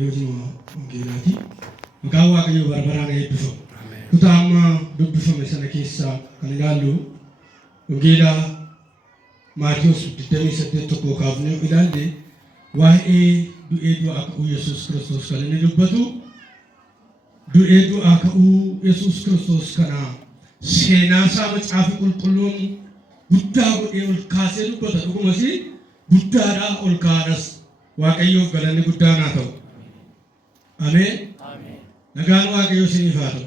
Leewwatuma Wangeelaati. Maqaan Waaqayyoo barbaraan eebbifamu. Kutaa amma dubbifame sana keessaa kan ilaallu Wangeela Maatiyoos 28 kaafnee ilaalle waa'ee du'ee du'aa ka'uu Yesuus Kiristoos kan inni dubbatu. Du'ee du'aa ka'uu Yesuus Kiristoos kana seenaa isaa macaafa qulqulluun guddaa godhee ol kaasee dubbata. Dhugumas guddaadhaa ol kaadhas. Waaqayyoof galanni guddaan haa ta'u. Amen. Nagaan Waaqayyoo siif haa ta'u.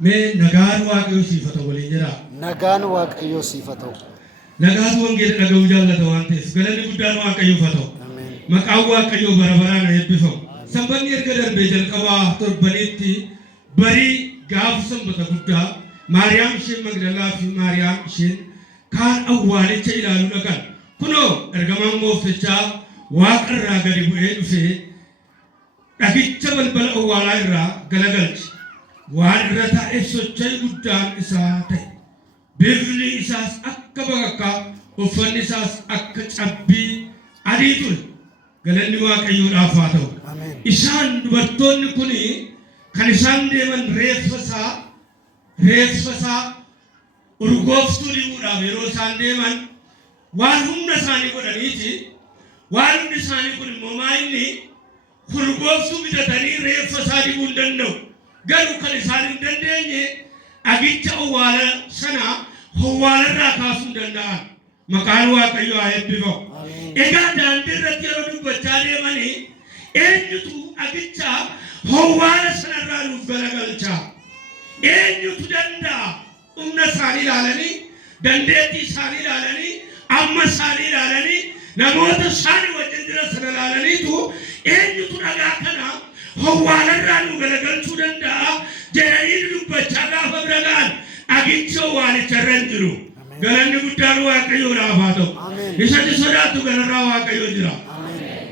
Mee nagaan Waaqayyoo siif haa ta'u waliin jedhaa. Nagaan Waaqayyoo siif haa ta'u. Nagaatu wangeela dhaga'uu jaallata waan ta'eef galanni guddaan Waaqayyoof haa ta'u. Maqaan Waaqayyoo bara baraan eebbifamu. Sanbanni erga darbee jalqabaa torbanitti barii gaafa sanbata guddaa Maariyaam isheen Magdalaa fi Maariyaam isheen kaan awwaalicha ilaaluu dhaqan. Kunoo ergamaan Gooftichaa Waaqarraa gadi bu'ee dhufee dhagicha balbala awwaalaa irraa galagalche. Waan irra taa'ee socho'ii guddaan isaa ta'e. Bifni isaas akka bakakkaa, uffanni isaas akka cabbii adii ture. Galanni Waaqayyoodhaaf haa ta'u. Isaan dubartoonni kun kan isaan deeman reeffa isaa urgooftuu dibuudhaaf yeroo isaan deeman waan humna isaanii godhaniiti. Waan hundi isaanii kun immoo maayinni urgooftuu bitatanii reeffa isaa dibuu hin danda'u. Garuu kan isaan hin dandeenye dhagicha awwaala sana awwaalarraa kaasuu hin danda'an. Maqaan Waaqayyoo haa eebbifamu. Egaa daandii irratti yeroo dubbachaa deemanii eenyutu dhagicha awwaala sanarraa nuuf galagalcha? Eenyutu danda'a? Humna isaanii ilaalanii, dandeettii isaanii ilaalanii, amma isaanii ilaalanii, namoota isaanii wajjin jiran sana ilaalaniitu eenyutu dhagaa kana awwaalarraa nu galagalchuu danda'a jedhanii dubbachaa gaafa bira ga'an dhagicha awwaalicharra hin jiru. Galanni guddaan Waaqayyoodhaaf haa ta'u. Isatti sodaatu gararraa Waaqayyoo jira.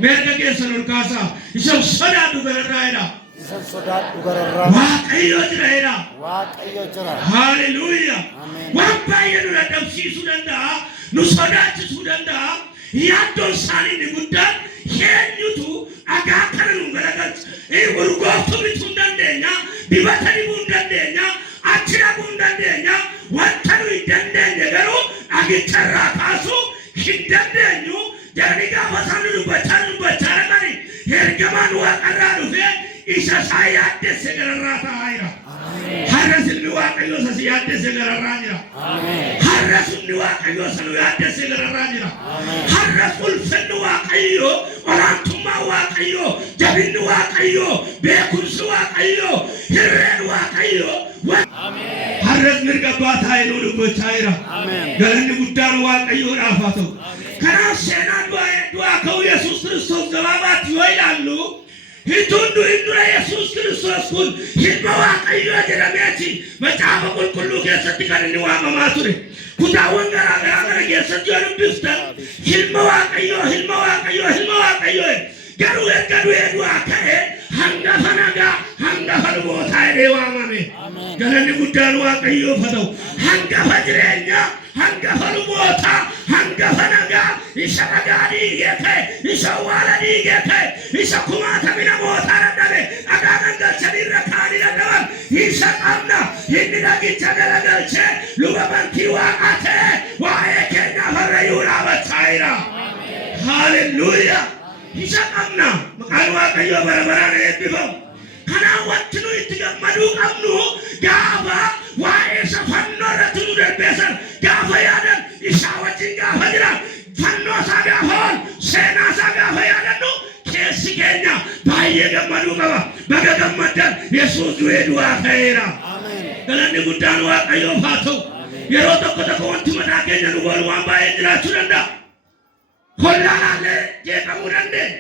Meerga keessan ol kaasaa isa sodaatu gararraa jedha. Waaqayyoo jira jedha. Haalleluuyaa. Waan baay'ee nu dadhabsiisuu danda'a, nu sodaachisuu danda'a. Yaaddoon isaanii ni guddaan eenyutu dhagaa kana nu galagalcha? Urgooftuu bituu hin dandeenya, dibata dibuu hin dandeenya, achi dhaquu hin dandeenya. Wanta nu hin dandeenye garuu dhagicharraa kaasuu hin dandeenyu. Jedhanii gaafa isaan dubbachaa dhaqanii ergamaan Waaqarraa dhufee isa isaa yaaddesse gararraa taa'aa jira. Har'as inni Waaqayyoo isa si yaaddesse gararraa jira. Har'as inni Waaqayyoo isa nu yaaddesse gararraa jira. Har'as ulfinni Waaqayyoo, olaantummaa Waaqayyoo, jabinni Waaqayyoo, beekumsi Waaqayyoo, hirreen Waaqayyoo. Har'as mirga abbaa taa'ee nu dubbachaa jira. Galanni guddaan Waaqayyoodhaaf haa ta'u. Kanaaf seenaan du'aa ka'uu Yesuus Kiristoos gabaabaatti yoo ilaallu Hidduun dura Yesuus Kiristoos kun ilma Waaqayyoo jedhameeti macaafa qulqulluu keessatti kan inni waamamaa ture. Kutaawwan garaa garaa keessatti yoo dubbiftan ilma Waaqayyoo garuu erga du'ee du'aa ka'e hangafa nagaa, hangafa lubootaa jedhee waamame. Galanni guddaan Waaqayyoof haa ta'u. Hangafa jireenyaa, hangafa lubootaa, hangafa nagaa, isa nagaa dhiigee ka'e, isa awwaala dhiigee ka'e, isa kumaatami namootaa dadhabe dhagaa gangalchanii irra kaanii dadhaban isa qabna. Inni dhagicha galagalchee luba bantii Waaqaa ta'e waa'ee keenyaaf harrayyuu dhaabachaa jira. Haalleluuyaa. Isa qabna. Maqaan Waaqayyoo bara baraan eebbifamu. Kanaaf wanti nu itti gammaduu qabnu gaafa waa'ee isa fannoo irratti nu darbeessan gaafa yaadan isaa wajjin gaafa jiran fannoo isaa gaafa ool seenaa isaa gaafa yaadannu keessi keenya baay'ee gammaduu qaba. Baga gammaddan Yesuus du'ee du'aa ka'eera. Galanni guddaan Waaqayyoof haa ta'u. Yeroo tokko wanti mataa keenya nu goolu waan baay'ee jiraachuu danda'a. Kollaanaallee jeeqamuu dandeenya.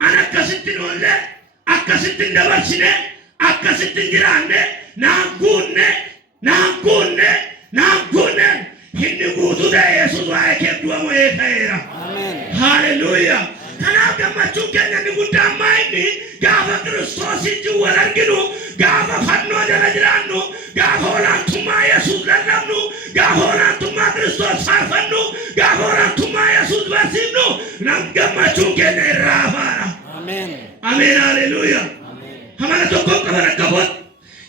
An akkasittiin oollee, akkasittiin dabarsine, akkasittiin jiraanne, naan guunne. Inni guutuu ta'e Yesuus waa'ee kee du'a mo'ee ka'eera. Haalleluuyaa. Kanaaf gammachuun keenya inni guddaan maayinni gaafa Kiristoositti wal arginu, gaafa fannoo jala jiraannu, gaafa olaantummaa Yesuus lallabnu, gaafa olaantummaa Kiristoos faarfannu, gaafa olaantummaa Yesuus barsiifnu, nam gammachuun keenya irraa hafaadha. Amen. Ameen haleluuyaa. Hamana tokko qabana qabot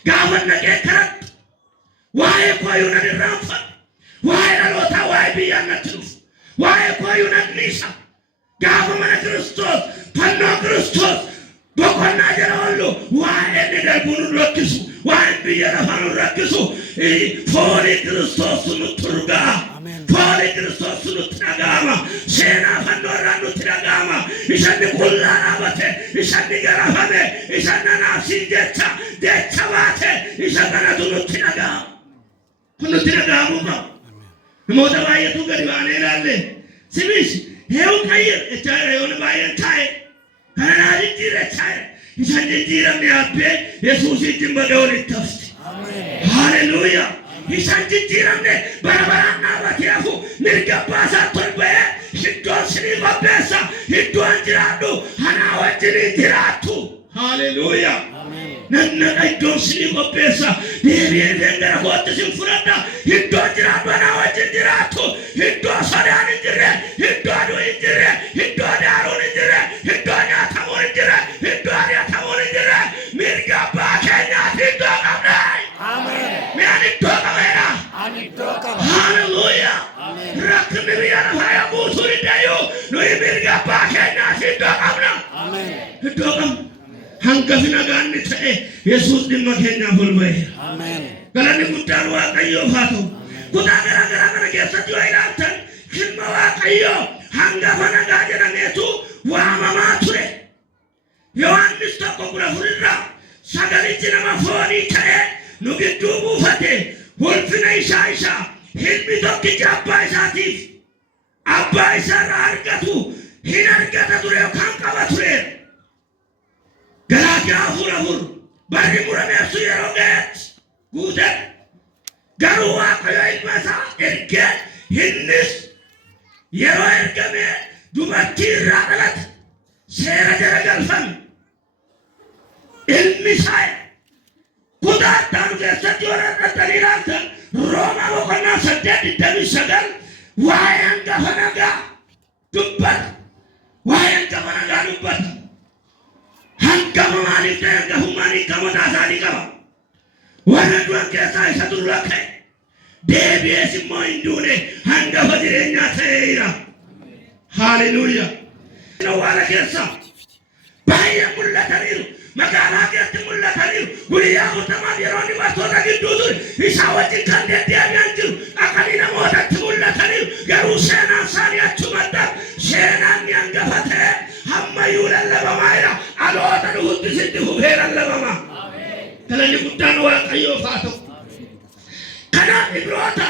gaafa naqee karat waa'ee kooyuu nan irraanfadhu. Waa'ee dhalootaa waa'ee biyyaa natti dhufu. Waa'ee kooyuu nan dhiisa. Gaafa mana Kiristoos fannoo Kiristoos boqonnaa jala oollu waa'ee inni darbuu nu rakkisu. Waa'ee biyya lafaa nu rakkisu. Foolii Kiristoos nutti urgaa. Foolii Kiristoos nutti dhaga'ama. Seenaa fannoo irraa nutti dhaga'ama. Isanni qullaa dhaabate. Isanni garafame. Isanni naafsiin jecha baate. Isa kanatu nutti dhaga'ama. Kun nutti dhaga'amuu qaba. Namoota baay'eetu gadi baanee ilaalle. Sibiis heewu kayyir echaayira yoon baay'een taa'e. Kana naa jijjiirra echaayira. Isan jijjiiramne habbee Yesuusii jimbadee walitti hafte. Haleluuyaa. Isan jijjiiramne bara baraan dhaabatee hafu mirga baasaa tolba'ee iddoon sinii qopheessa. Iddoon jiraadhu hanaa wajjiniin jiraattu. Haleluuyaa. Nannaqa iddoon sinii qopheessa. Deebi'ee gara kootti sin fudhadha. Iddoon jiraadhu hanaa wajjin jiraattu. Iddoo sodaan hin jirre. Iddoo aduu hin jirre. Iddoo daaruun hin jirre. Iddoo nyaatamuun hin jirre. Iddoo ari'atamuun hin jirre. Mirga abbaa keenyaatti iddoo qabna. Mi'aan iddoo qabeera. Haleluuyaa. Rakkinni biyya lafaa yommuu turiddayyuu nuyi mirga abbaa keenyaatti iddoo qabna. Iddoo qabna. Hangafina gaanni ta'e Yesuus dhimma keenyaaf ol ba'eera. Galanni guddaan Waaqayyoof haa ta'u. Kutaa garaa kana keessatti yoo ilaaltan ilma Waaqayyoo hangafa nagaa jedhameetu waamamaa ture. Yohaannis 1:4 sagalichi nama foonii ta'e nu gidduu buufate ulfina isaa ilmi tokkichi abbaa isaatiif abbaa isaarraa argatu hin argata ture yookaan qaba ture. Galaatiyaa 4:4 barri murameessu yeroo ga'etti guute. Garuu Waaqayyo ilma isaa ergee innis yeroo ergame dubartii irraa dhalate seera jala galfame. Ilmi isaa kutaa addaanu keessatti yoo irratti ilaaltan Roomaa boqonnaa 8:29 waa'ee hangafa nagaa dubbata. Waa'ee hangafa nagaa dubbata. Hangafa maaliif ta'e hangafummaan hiikama taasisanii qaba. Warra du'an keessaa isa dura ka'e. Deebi'ees immoo hin duune hangafa jireenyaa ta'eera. Haleluuyaa. Awwaala keessa baay'ee mul'ataniiru. Magaalaa keessatti mul'ataniiru. Guyyaa 40 yeroo dubartoota gidduu ture isaa wajjin kan deddeebi'an jiru. Akkanii namootatti mul'ataniiru. Garuu seenaan isaanii achumatti seenaan ni hangafa ta'e hammayyuu lallabamaa jira. Dhaloota dhufutti sitti fufee lallabamaa. Galanni guddaan Waaqayyoof haa ta'u. Kanaaf Ibroota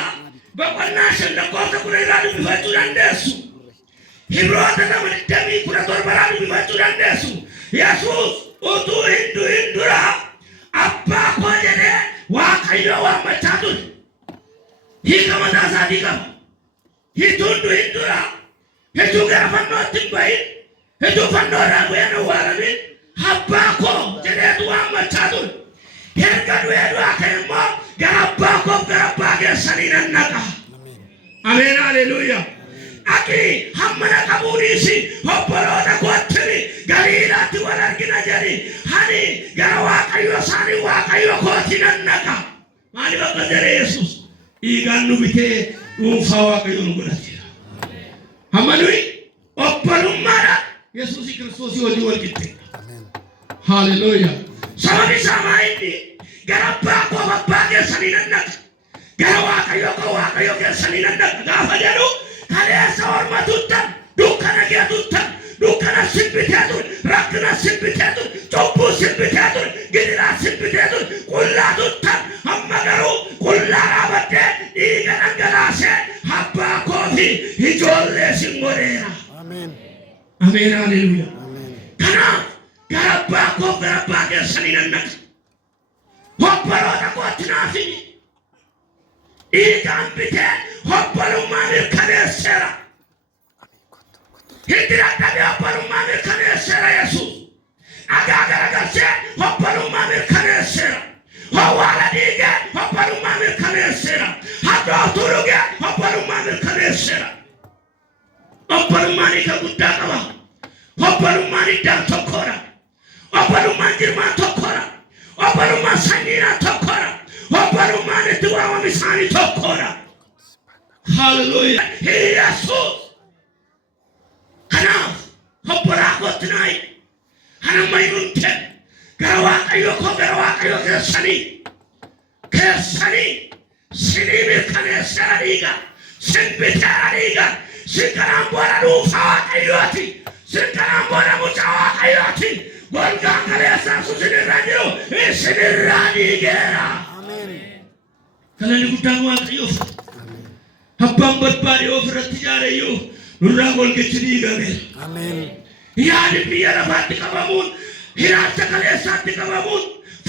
boqonnaa 5 irraa dubbifachuu dandeessu. Ibroota 2:17 irraa dubbifachuu dandeessu. Yesuus utuu hin du'in dura abbaa koo jedhee Waaqayyoo waammachaa ture. Hiika mataa isaatii qaba. Utuu hin du'in dura utuu gara fannootti hin bahin utuu fannoo irraa bu'ee hin awwaalamin abbaa koo jedheetu waammachaa ture. Erga du'ee du'aa ka'e immoo gara abbaa koof gara abbaa keessanii nan naqa. Ameen haleluuyaa. Aki hammana qabuudhiisi obboloota koottiri Galiilaatti wal argina jedhi. Hani gara Waaqayyo isaanii Waaqayyo kooti nan naqa. Maaliif akka jedhe Yesuus dhiigaan nu bitee dhuunfaa Waaqayyo nu godhateera. Hamma nuyi obbolummaadhaan Yesuus Kiristoosii wajjin wal qixxee. Haleluuyaa. Sababi isaa maayinni gara abbaa koof abbaa keessanii nan naqa. Gara Waaqayyo koo Waaqayyo keessanii nan naqa. Gaafa jedhu kaleessa orma tuttan dukkana kee tuttan dukkana sibbitee ture rakkina sibbitee ture cubbuu sibbitee ture gidiraa sibbitee ture qullaa tuttan amma garuu qullaa dhaabattee dhiiga dhangalaasee abbaa koo fi ijoollee sin godheera. Ameen. Ameen haleluuyaa. Kanaaf gara abbaa koof gara abbaa keessanii nan naqa. Obboloota kootti naaf himi. Dhiigaan bitee obbolummaa mirkaneesseera. Hidira dhabee obbolummaa mirkaneesseera Yesuus. Dhagaa garagalchee obbolummaa mirkaneesseera. Awwaala dhiigee obbolummaa mirkaneesseera. Hadootuu dhugee obbolummaa mirkaneesseera. Obbolummaan hiika guddaa qaba. Obbolummaan iddaan tokkodha. Obbolummaan girmaa tokkodha. Obbolummaan sanyiidhaa tokkodha. Obbolummaan itti waamama isaanii tokkodha. Hallelujah. Yesuus. Kanaaf obbolaa kootti naayi. Hanamma hinuunte gara Waaqayyoo koo gara Waaqayyoo keessanii sinii mirkaneessee dhiiga. Sin bitee dhiiga. Sin kanaan booda dhuunfaa Waaqayyooti. Sin kanaan booda mucaa Waaqayyooti. Golgaan kaleessaa sun sinirra jiru isinirraa dhiigeera. Galanni guddaan Waaqayyoof. Abbaan barbaade ofirratti ijaareyyuu nurraa golgichi dhiigameera. Yaadni biyya lafaatti qabamuun hiracha kaleessaatti qabamuun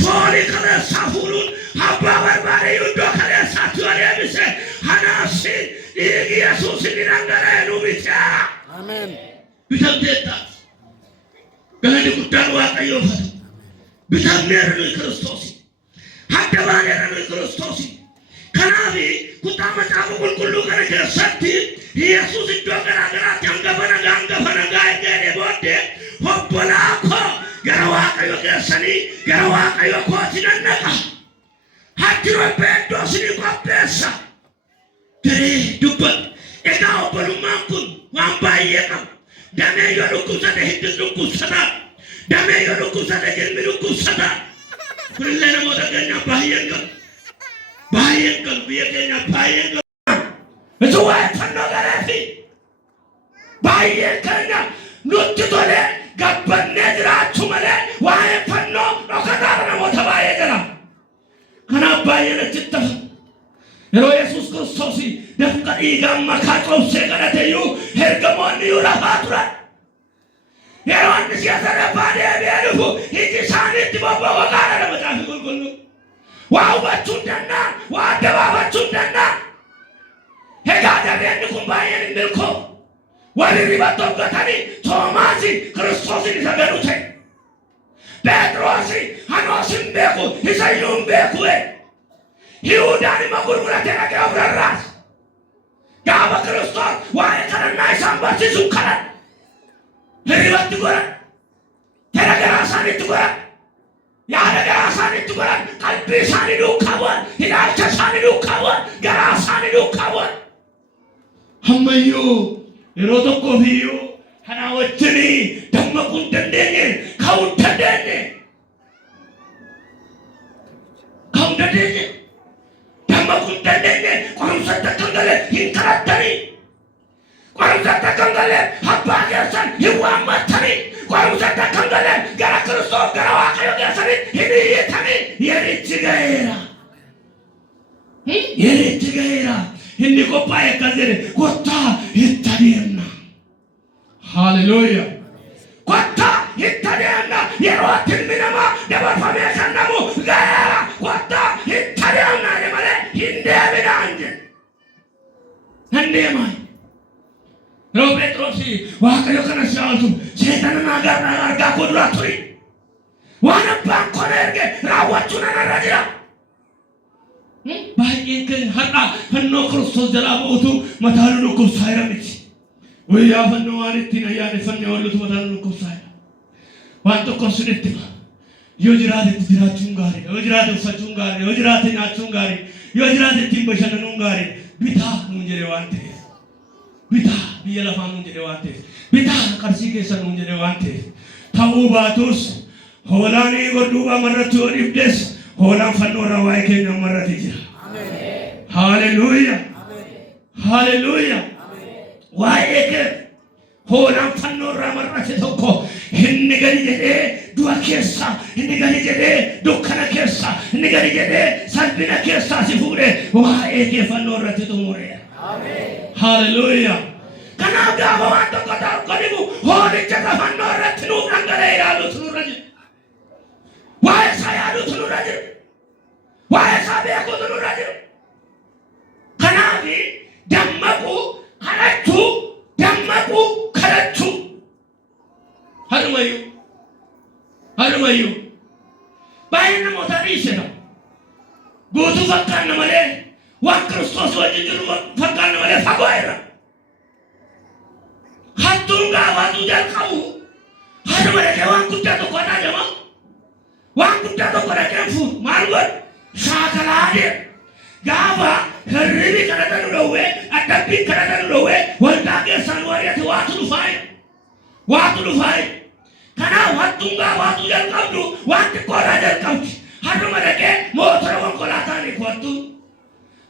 foolii kaleessaa fuudhuun abbaa barbaadeyyuu iddoo kaleessaatti wareebise hanaafsi dhiigi Yesuusin dhangala'ee nu biteera. Bitamteettaati. Galanni guddaan Waaqayyoof. Bitamneera nuyi Kiristoosi. Adda baaneera nuyi Kiristoosi. Kanaafi kutaa macaafa qulqulluu kana keessatti Yesuus iddoo garaagaraatti hangafa nagaa eegee booddee obbolaa koo gara Waaqayyoo keessanii gara Waaqayyoo kooti nan dhaqa. Hatti robbee iddoo isinii qopheessa jedhee dubbate. Egaa obbolummaan kun waan baay'ee qaba. Damee yoo dhukkubsate hiddis dhukkubsata. Damee yoo dhukkubsate jirmi dhukkubsata. Kunillee namoota keenyaaf baay'een qabu. Baay'een qabu biyya keenyaaf baay'een qabu. Isu waa'ee fannoo galeefi baay'een keenya nutti tolee gabbannee jiraachuu malee waa'ee fannoo dhokataara namoota baay'ee jira. Kanaaf baay'een achitti tafa. Yeroo Yesuus Kiristoos dafqa dhiigaan makaa coobsee kadhateyyuu ergamoonni iyyuu lafaa turan. Yeroo inni siyaasa lafaa deebi'ee dhufu iji isaaniitti bobba'aa dha macaafa qulqulluu. Waa hubachuu hin danda'an, waa adda baafachuu hin danda'an. Egaa dabeenni kun baay'een hin milkoo. Warri ribatti hoggatanii Toomaasi Kiristoosin isa gadu ta'e. Phexrosi Hanos hin beeku, isa iyyuu hin beeku. Yihuudaan ima gurguratee dhaqee of rarraase. Gaafa Kiristoos waa'ee kadhannaa isaan barsiisuun kadhan. Hirribatti godhan. Tera garaa isaaniitti godhan. Yaada garaa isaaniitti godhan. Qalbii isaanii duukaa bu'an. Ilaalcha isaanii duukaa bu'an. Garaa isaanii duukaa bu'an. Ammayyuu yeroo tokkoofiyyuu kanaa wajjinii dammaquu hin dandeenye, ka'uu hin dandeenye. Ka'uu hin dandeenye. Dammaquu hin dandeenye. Qorumsatti akka hin galle hin kadhattanii. Qorumsatti akka hin galle abbaa keessan hin waammattanii. Qorumsatti akka hin galle gara Kiristoos gara Waaqayyoo keessanii hin iyyatanii. Yerichi ga'eera. Yerichi ga'eera. Inni qophaa'e akkas jedhe kottaa itti adeemna. Hallelujah. Kottaa itti adeemna. Yeroo ilmi namaa dabarfamee kennamu ga'eera. Kottaa itti adeemna malee hin deebinaan jedhe. Hin deeman. Yeroo Phexrosi Waaqayyo kana si'aaltu seexana naa argaa koo dura turi. Waan abbaan koo na erge raawwachuu narra jira. Baay'een keenya har'a fannoo Kiristoos jalaa ba'utu mataa nu dhukkubsaa'eera miti. Wayyaa fannoo waan ittiin ayyaaneffannee oollutu mataa nu dhukkubsaa'eera. Waan tokko sunitti hima. Yoo jiraate itti jiraachuun gaariidha. Yoo jiraate uffachuun gaariidha. Yoo jiraate nyaachuun gaariidha. Yoo jiraate ittiin bashannanuun gaariidha. Bitaa nuun jedhee waan ta'eef. Bitaa biyya lafaa nuun jedhee waan ta'eef. Bitaa qarshii keessa nuun jedhee waan ta'eef. Ta'uu baatus hoolaan godhuubaa marratti yoo dhibdes hoolaan fannoo irraa waa'ee keenya marratti jira. Hallelujah. Hallelujah. Waa'ee kee hoolaan fannoo irraa marratti tokko inni gadi jedhee du'a keessa, inni gadi jedhee dukkana keessa, inni gadi jedhee salphina keessaa si fuudhee waa'ee kee fannoo irratti xumureera. Hallelujah. Kanaaf gaafa waan tokko ta'u godhimu hoolicha fannoo irratti nuuf dhangala'ee ilaaluutu nurra jira. Waa'ee isaa yaaduutu nurra jira. Waa'ee isaa beekuutu nurra jira. Kanaaf dammaquu kadhachuu, dammaquu kadhachuu. Halumayyuu baay'een namoota dhiisera. Guutuu fakkaanna malee waan Kiristoos wajjin jiru fakkaanna malee fagoo irra. Hattuun gaafaatu jalqabu. Haluma dhaqee waan guddaa tokko addaa jama. waldaa keessan wariyati waatu dhufaayi kana wattungaa waatu jalqabdu waanti koraa jalqabdi harruma dhaqee mootora konkolaataan kottu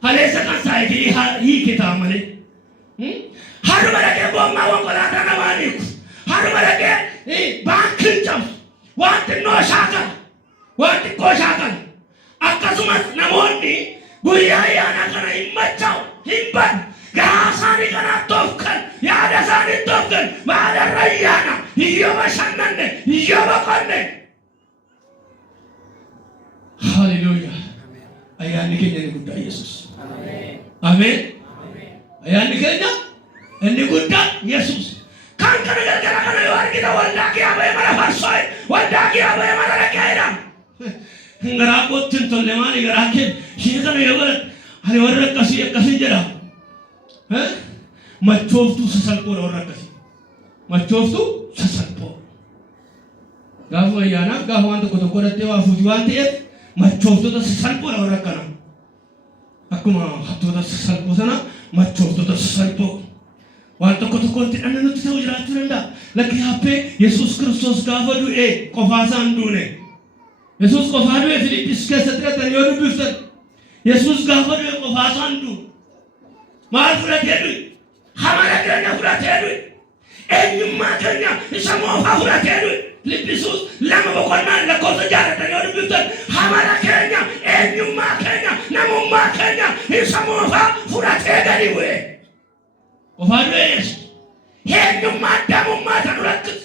haleessa kan saayitii hiikitaa malee harruma dhaqee boommaa konkolaataa namaan hiiku harruma dhaqee baankiin cabsu waanti noo shaakal akkasumas namoonni guyyaa ayyaana kana hin machaa'u hin badu garaa isaanii kanaa toofkan yaada isaanii toofkan maalarra ayyaana hiyyoo bashannanne hiyyoo boqonne. Haleluuyaa. Ayyaanni keenya inni guddaa Yesuus. Ameen. Ayyaanni keenya inni guddaa Yesuus. Kan kana gargara kana yoo argita waldaa kee abee mara farsooyi waldaa kee abee mara rakkeedha. Garaa kootiin tolle maali garaa kee ishee kana yoo godhan ani warra akkasii jedha. Machooftuu sasalphoo warra akkasii. Machooftuu sasalphoo. Gaafa ayyaanaaf gaafa waan tokko dhattee waa fuuti waan ta'eef machooftota sasalphoo warra akkana. Akkuma hattoota sasalphoo sana machooftota sasalphoo. Waan tokko itti dhanna nutti ta'u jiraachuu danda'a. Lakki haphee Yesuus Kiristoos gaafa du'e qofaasaan duune. Yesuus qofaa du'e Filiiphis keessatti dhaqan yoo dubbiftan. Yesuus gaafa du'e qofaasaan duune. Maal fudhatee du'e? Hamara keenya fudhatee du'e. Eenyummaa keenya isa moofaa fudhatee du'e. Filiiphisuus 2 lakkoofsa 6 yoo dubbiftan hamara keenya eenyummaa keenya namummaa keenya isa moofaa fudhatee gadi bu'e. Qofaa du'e Yesuus. Eenyummaa damummaa sanu rakkis.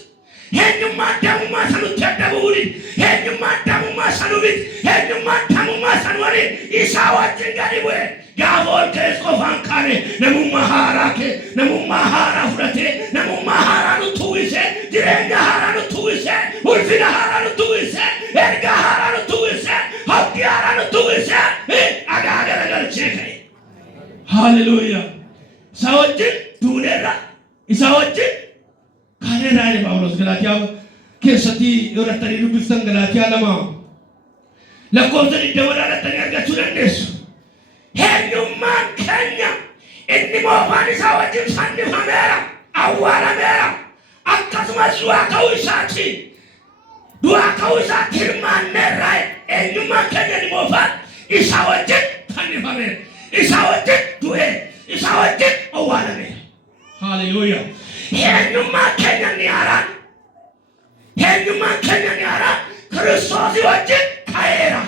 Eenyummaa damummaa sanutti adda bu'uuri. Eenyummaa damummaa sanuufi. Eenyummaa damummaa sanuwari isaa wajjin gadi bu'e. Gaafa ol kees qofaan kaane namummaa haaraa kee namummaa haaraa fudhatee namummaa haaraa nutti uwwise jireenya haaraa nutti uwwise ulfina haaraa nutti uwwise erga haaraa nutti uwwise abdii haaraa nutti uwwise dhagaa garagalchee ka'e. Haleluuyaa. Isa wajjin duuneerra isa wajjin kaaneerraa inni Phaawulos Galaatiyaa keessatti yoo dhattanii dubbiftan Galaatiyaa 2 lakkoofsa 20 dhattanii argachuu dandeessu. Eenyummaan keenya inni moofaan isaa wajjin fannifameera awwaalameera akkasumas du'aa ka'uu isaatti hirmaanneerra. Eenyummaan keenya inni moofaan isaa wajjin fannifameera isaa wajjin du'e isaa wajjin awwaalameera. Haleluuyaa. Eenyummaan keenya inni haaraan Kiristoosii wajjin ka'eera.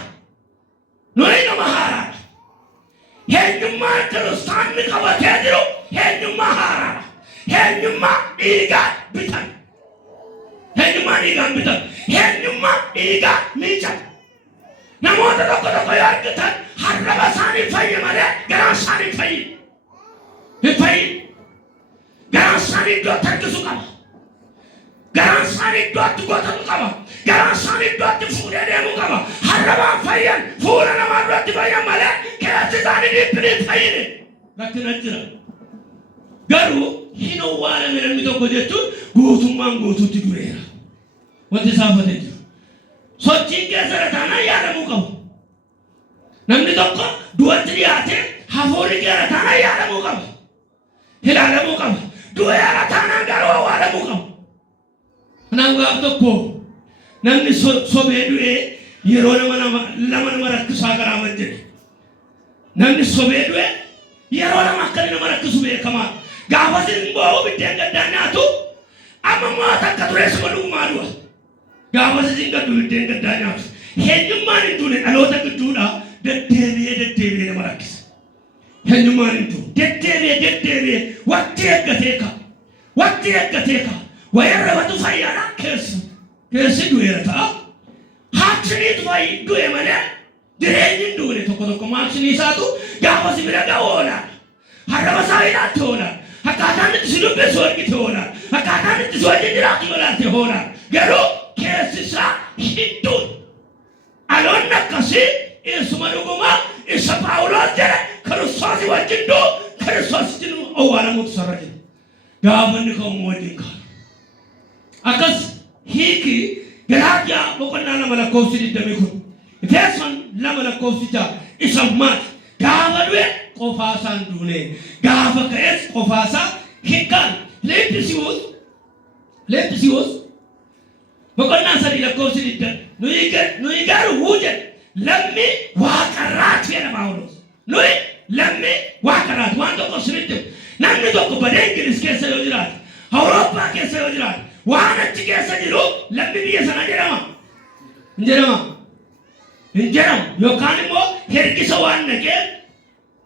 Nuyi nama haaraadha. Eenyummaa kiristaanni qabatee jiru eenyummaa haaraadha. Eenyummaa dhiigaan bitan. Eenyummaa dhiigaan miicame. Namoota tokko yoo argitan harraba isaanii fayyi malee garaan isaanii fayyi. Hin fayyi. Garaan isaanii iddootti harkisu qaba. Garaan isaanii iddootti godhatu qaba. Garaan isaanii iddootti fuudhee deemu qaba. Harrabaan fayyan fuula namaa duratti fayyan malee keessi isaanii dhiibbiniin fayyine. Rakkina jira. Garuu hin owwaalame namni tokko jechuun guutummaan guutuutti dureera. Wanti saafatee jiru. Sochiin keessatti taanaan yaadamuu qabu. Namni tokko du'atti dhiyaatee hafuurri keessatti taanaan yaadamuu qaba. Ilaalamuu qaba. Du'eera taanaan garuu owwaalamuu qaba. Kanaaf gaaf tokko namni sobee du'ee yeroo nama rakkisaa garaa jedhe. Namni sobee du'ee yeroo nama akkanii nama rakkisu beekamaa. Gaafas immoo biddeen gaddaan nyaatu amma moota akka tureessuma dhugumaa du'a. Gaafas isin gaddu biddeen gaddaan nyaatu. Eenyummaan hin duune dhaloota gidduudhaa deddeebi'ee nama rakkisa. Eenyummaan hin duune deddeebi'ee waqtii eeggatee ka. Wayarra watu fayyana keessi du'eera ta'a. Haaqsiniitu du'e malee jireenyi hin duune tokko maaqsinii isaatu gaafa si bira ga'u oolaan. Harraba isaa ilaatti oolaan. Akkaataan itti si dubbeessu argite oolaan. Akkaataan itti si wajjin jiraatu olaante oolaan. Garuu keessi isaa hin duune. Aloonni akkasii isuma dhugumaa isa Phaawulos jedhe Kiristoos wajjin du'u Kiristoos wajjin owwaalamuutu sarara jira. Gaafa inni ka'umu wajjin ka'a. Akas hiiki Galaatiyaa 2 lakkoofsi 20 Efesoon 2 lakkoofsi 6 isa maati gaafa du'e qofaasaan duune gaafa ka'es qofaasaa hiikaan leephisiwus boqonnaa sadii lakkoofsi digdam nuyi garuu wuuje lammi waaqarraati jedha Phaawulos. Nuyi lammi waaqarraati waan tokko sirriitti namni tokko badee Ingiliz keessa yoo jiraate Awurooppaa keessa yoo jiraate waan achi keessa jiru lammi biyya sana jedhama. Hin jedhamu yookaan immoo hirkisa waan naqee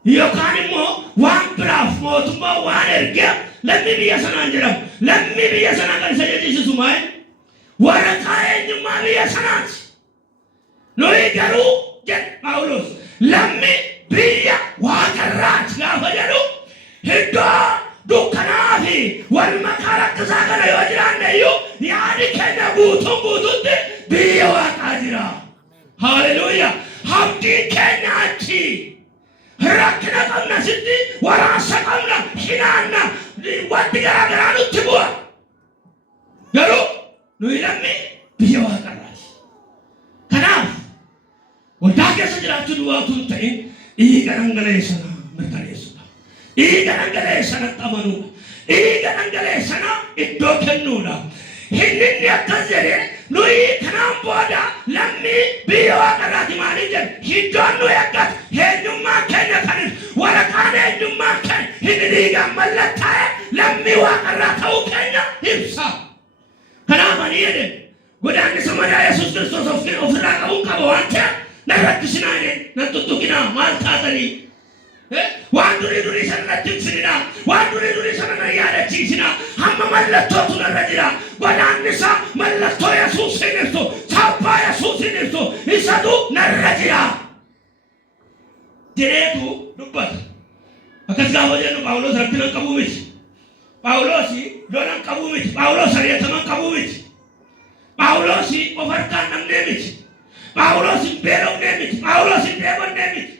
yookaan immoo waan biraaf mootummaa waan ergee lammi biyya sanaan jedhamu. Lammi biyya sanaa kan isa jechisiisu maal? Waraqaa eenyummaa biyya sanaati. Nuyi garuu jedha Phaawulos lammi biyya waaqarraati gaafa jedhu iddoo dukkanaa fi wal makaa rakkisaa kana yoo jiraanne iyyuu yaadi keenya guutuutti biyya waaqaa jira. Hallelujah. Abdiin keenya achi. Rakkina qabna sitti waraansa qabna hinaanna wanti garaagaraa nutti bu'a. Garuu nuyi lammi biyya waaqarraati. Kanaaf waldaa keessa jiraachuu duwwaatu hin ta'in dhiiga dhangala'e sana mirkaneessuudha. Dhiiga dhangala'e sanatti amanuudha. Dhiiga dhangala'e sana iddoo kennuudha. Inni akkas jedhee nuyi kanaan booda lammi biyya waaqarraati maaliif jedhe iddoon nuyi akkatu eenyummaa keenya kanis waraqaan eenyummaa keenya inni dhiigaan mallattaa'e lammi waaqarraa ta'uu keenya ibsa. Kanaaf ani jedhe godaannisa madaa Yesuus Kiristoos ofirraa qabuun qaba waan ta'eef na rakkisinaa jedhe na tuttuqinaa maal taatanii waan durii sanatti ibsinidha. Waan durii sana yaadachiisina. Hamma mallattootu narra jira. Godaannisa mallattoo Yesuusiin ibsu chaappaa Yesuusiin ibsu isatu narra jira jedheetu dubbata. Akkas gaafa jennu Phaawulos rakkina qabuu miti. Phaawulos lolan qabuu miti. Phaawulos ari'ataman qabuu miti. Phaawulos of harkaan namnee miti. Phaawulos hin beelofnee miti. Phaawulos hin dheebonnee miti.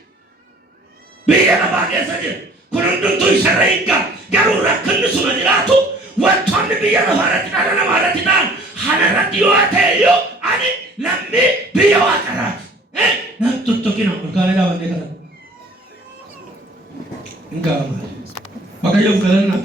Biyya lafaa keessa jira. Kun hundumtuu isarra hiika. Garuu rakkinni suna jiraatu wantoonni biyya lafaarratti dhala namaarratti ta'an kanarratti yoo ta'e iyyuu ani lammi biyya waaqarraati. Nan tuttuqina olkaanee dhaabannee kana. Hin gaafama. Waaqayyoof galanna.